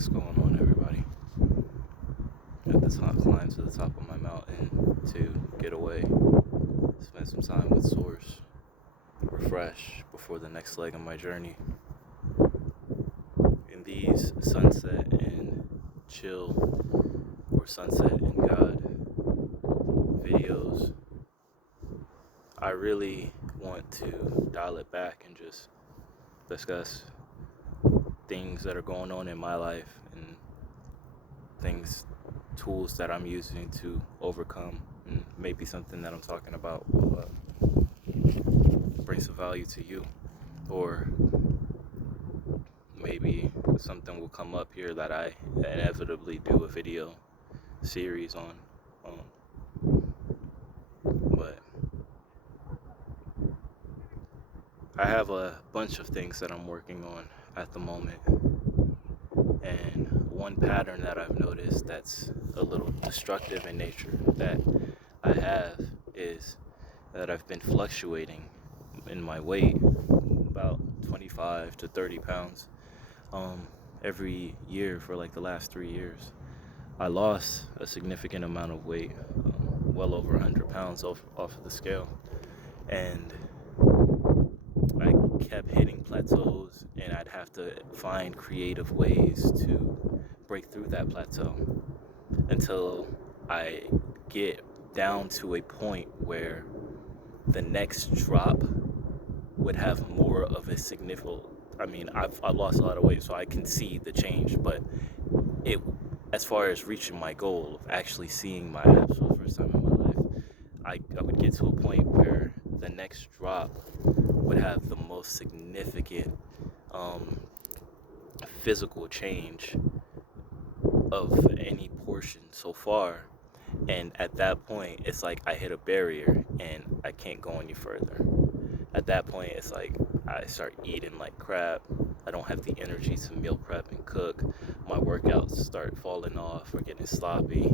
What's going on, everybody? At the top, climb to the top of my mountain to get away, spend some time with Source, refresh before the next leg of my journey. In these sunset and chill or sunset and God videos, I really want to dial it back and just discuss things that are going on in my life and tools that I'm using to overcome, and maybe something that I'm talking about will bring some value to you, or maybe something will come up here that I inevitably do a video series on. But I have a bunch of things that I'm working on at the moment, and one pattern that I've noticed that's a little destructive in nature that I have is that I've been fluctuating in my weight about 25 to 30 pounds every year for like the last 3 years. I lost a significant amount of weight, well over 100 pounds off of the scale, and I kept hitting plateaus, and I'd have to find creative ways to break through that plateau until I get down to a point where the next drop would have more of a significant. I've lost a lot of weight, so I can see the change, but it, as far as reaching my goal of actually seeing my abs for the first time in my life, I would get to a point where the next drop would have the most significant physical change of any portion so far. And at that point, it's like I hit a barrier and I can't go any further. At that point, it's like I start eating like crap. I don't have the energy to meal prep and cook. My workouts start falling off or getting sloppy,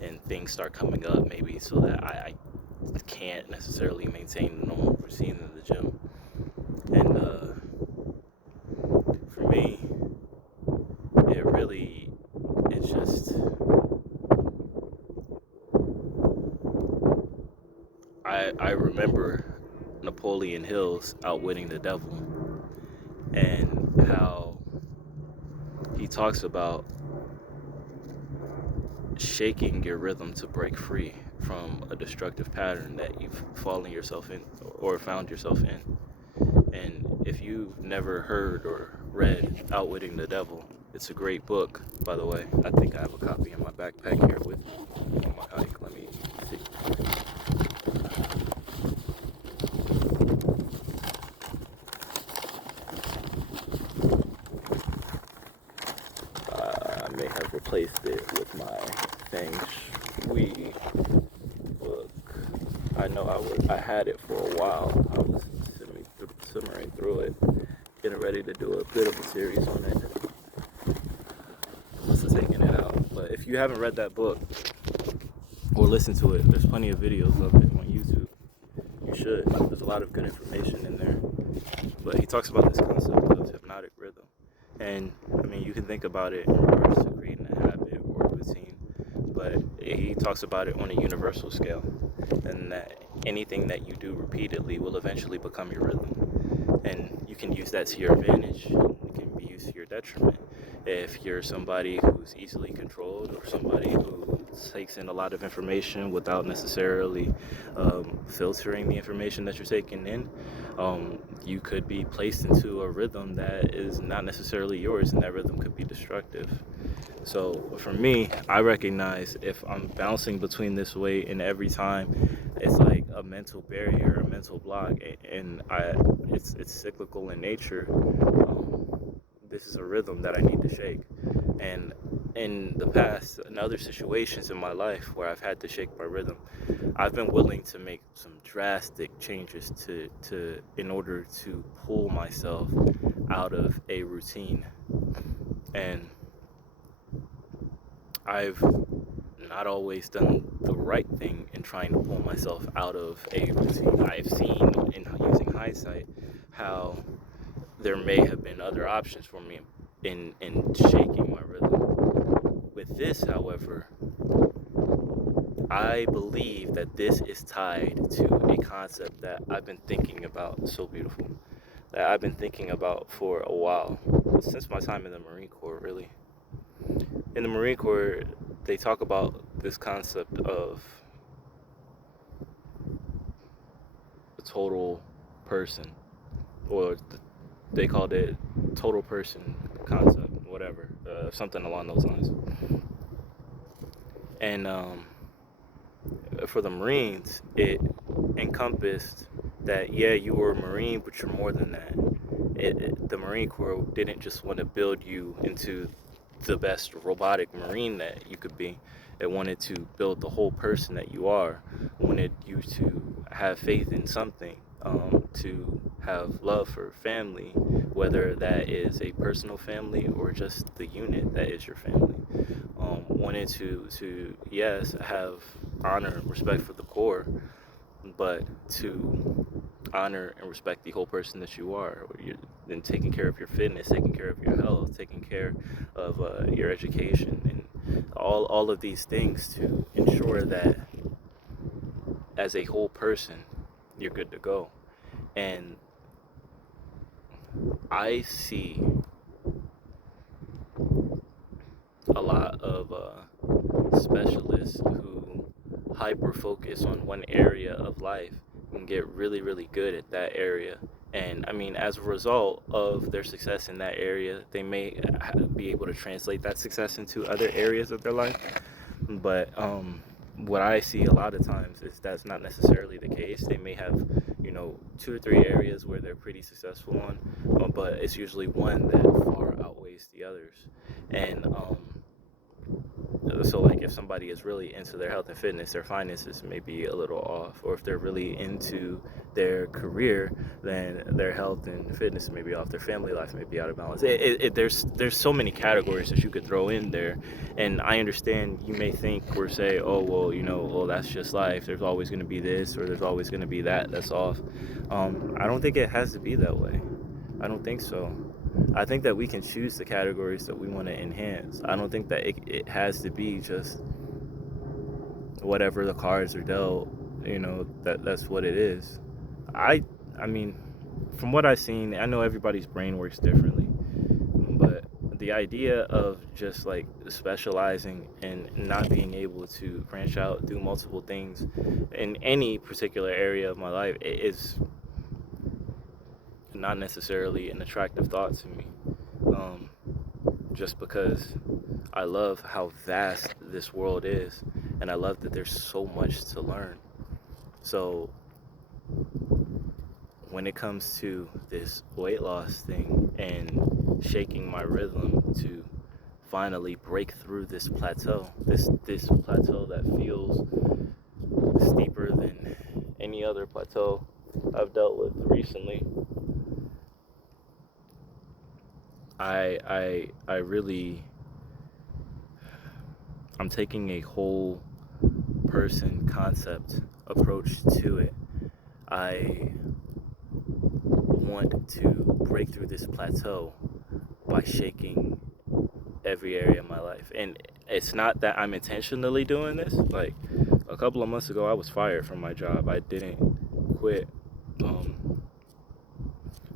and things start coming up maybe so that I can't necessarily maintain the normal routine in the gym. And for me, it's just, I remember Napoleon Hill's Outwitting the Devil, and how he talks about shaking your rhythm to break free from a destructive pattern that you've fallen yourself in or found yourself in. And if you've never heard or read Outwitting the Devil, it's a great book, by the way. I think I have a copy in my backpack here with me on my hike. Let me see. I may have replaced it with my Feng Shui book. I know I had it for a while. I was simmering through it, getting ready to do a bit of a series on it. Must have taken it out. But if you haven't read that book or listened to it, there's plenty of videos of it on YouTube. You should. There's a lot of good information in there. But he talks about this concept of hypnotic rhythm. And you can think about it in regards to creating a habit or a routine, but he talks about it on a universal scale, and that anything that you do repeatedly will eventually become your rhythm. And you can use that to your advantage, and it can be used to your detriment. If you're somebody who's easily controlled, or somebody who takes in a lot of information without necessarily filtering the information that you're taking in, you could be placed into a rhythm that is not necessarily yours, and that rhythm could be destructive. So for me, I recognize if I'm bouncing between this weight, and every time it's like a mental barrier, a mental block, and it's cyclical in nature. This is a rhythm that I need to shake. And in the past, in other situations in my life where I've had to shake my rhythm, I've been willing to make some drastic changes in order to pull myself out of a routine. And I've not always done the right thing in trying to pull myself out of a routine. I've seen, in using hindsight, how there may have been other options for me in shaking my rhythm. With this, however, I believe that this is tied to a concept that I've been thinking about, so beautiful, that I've been thinking about for a while, since my time in the Marine Corps, really. In the Marine Corps, they talk about this concept of a total person, or they called it total person concept, whatever, something along those lines. And for the Marines, it encompassed that, yeah, you were a Marine, but you're more than that. The Marine Corps didn't just want to build you into the best robotic Marine that you could be. It wanted to build the whole person that you are. Wanted you to have faith in something, to have love for family, whether that is a personal family or just the unit that is your family. Wanted to yes, have honor and respect for the Corps, but to honor and respect the whole person that you are. You're then taking care of your fitness, taking care of your health, taking care of your education, and all of these things to ensure that as a whole person, you're good to go. And I see a lot of specialists who hyper focus on one area of life and get really, really good at that area. And I mean, as a result of their success in that area, they may be able to translate that success into other areas of their life. But what I see a lot of times is that's not necessarily the case. They may have, 2 or 3 areas where they're pretty successful on, but it's usually one that far outweighs the others. And so like if somebody is really into their health and fitness, their finances may be a little off, or if they're really into their career, then their health and fitness may be off, their family life may be out of balance. There's so many categories that you could throw in there. And I understand you may think or say, oh well, well, that's just life, there's always going to be this or there's always going to be that's off. I don't think it has to be that way. I don't think so. I think that we can choose the categories that we want to enhance. I don't think that it has to be just whatever the cards are dealt, that's what it is. I mean, from what I've seen, I know everybody's brain works differently, but the idea of just like specializing and not being able to branch out, do multiple things in any particular area of my life is not necessarily an attractive thought to me. Just because I love how vast this world is, and I love that there's so much to learn. So when it comes to this weight loss thing and shaking my rhythm to finally break through this plateau, this plateau that feels steeper than any other plateau I've dealt with recently, I really, I'm taking a whole person concept approach to it. I want to break through this plateau by shaking every area of my life. And it's not that I'm intentionally doing this. Like a couple of months ago, I was fired from my job. I didn't quit.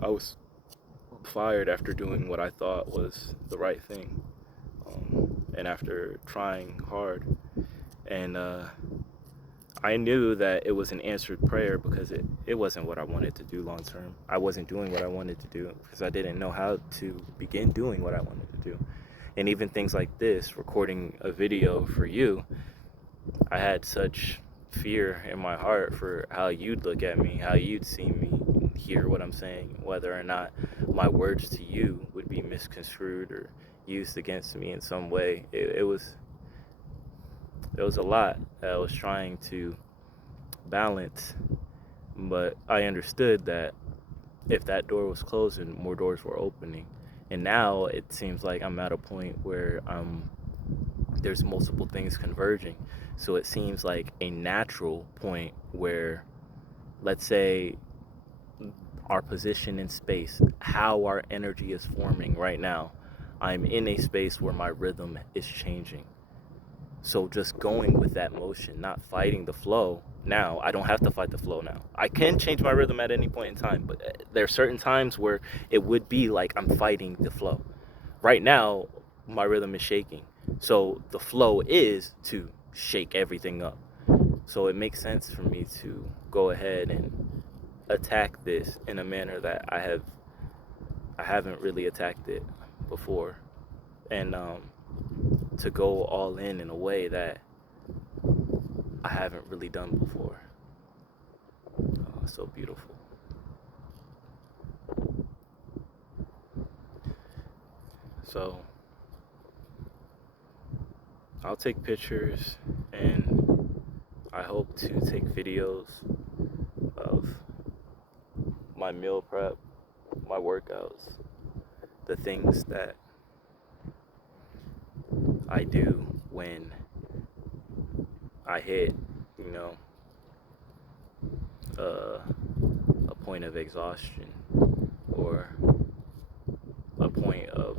I was fired after doing what I thought was the right thing, and after trying hard. And I knew that it was an answered prayer because it wasn't what I wanted to do long term. I wasn't doing what I wanted to do because I didn't know how to begin doing what I wanted to do. And even things like this, recording a video for you, I had such fear in my heart for how you'd look at me, how you'd see me, hear what I'm saying, whether or not my words to you would be misconstrued or used against me in some way. It was a lot that I was trying to balance, but I understood that if that door was closing, more doors were opening. And now it seems like I'm at a point where there's multiple things converging. So it seems like a natural point where, let's say, our position in space, how our energy is forming right now, I'm in a space where my rhythm is changing. So just going with that motion, not fighting the flow. Now, I don't have to fight the flow now. I can change my rhythm at any point in time, but there are certain times where it would be like I'm fighting the flow. Right now, my rhythm is shaking. So the flow is to shake everything up. So it makes sense for me to go ahead and attack this in a manner that I haven't really attacked it before. And to go all in a way that I haven't really done before. So beautiful. So I'll take pictures, and I hope to take videos of my meal prep, my workouts, the things that I do when I hit, you know, a point of exhaustion or a point of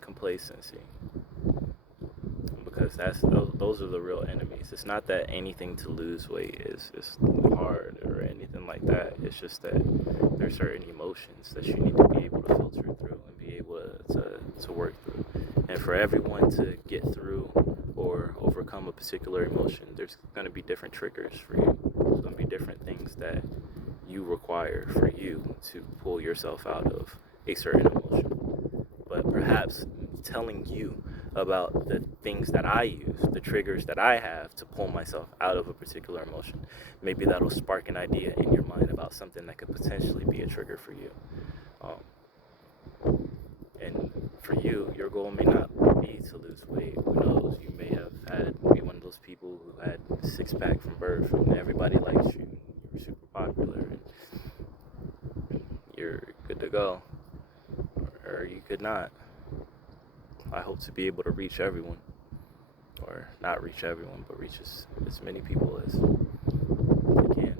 complacency, because those are the real enemies. It's not that anything to lose weight is hard or anything like that. It's just that there's certain emotions that you need to be able to filter through and be able to work through. And for everyone to get through or overcome a particular emotion, there's going to be different triggers for you. There's going to be different things that you require for you to pull yourself out of a certain emotion. But perhaps telling you about the things that I use, the triggers that I have to pull myself out of a particular emotion, maybe that'll spark an idea in your mind about something that could potentially be a trigger for you. And for you, your goal may not be to lose weight. Who knows? You may have be one of those people who had six-pack from birth and everybody likes you. You're super popular and you're good to go. Or you could not. I hope to be able to reach everyone. Or not reach everyone, but reach as many people as I can.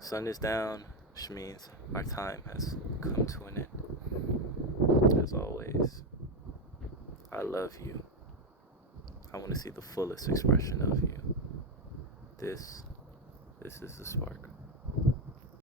Sun is down, which means our time has come to an end. As always, I love you. I want to see the fullest expression of you. This is the spark.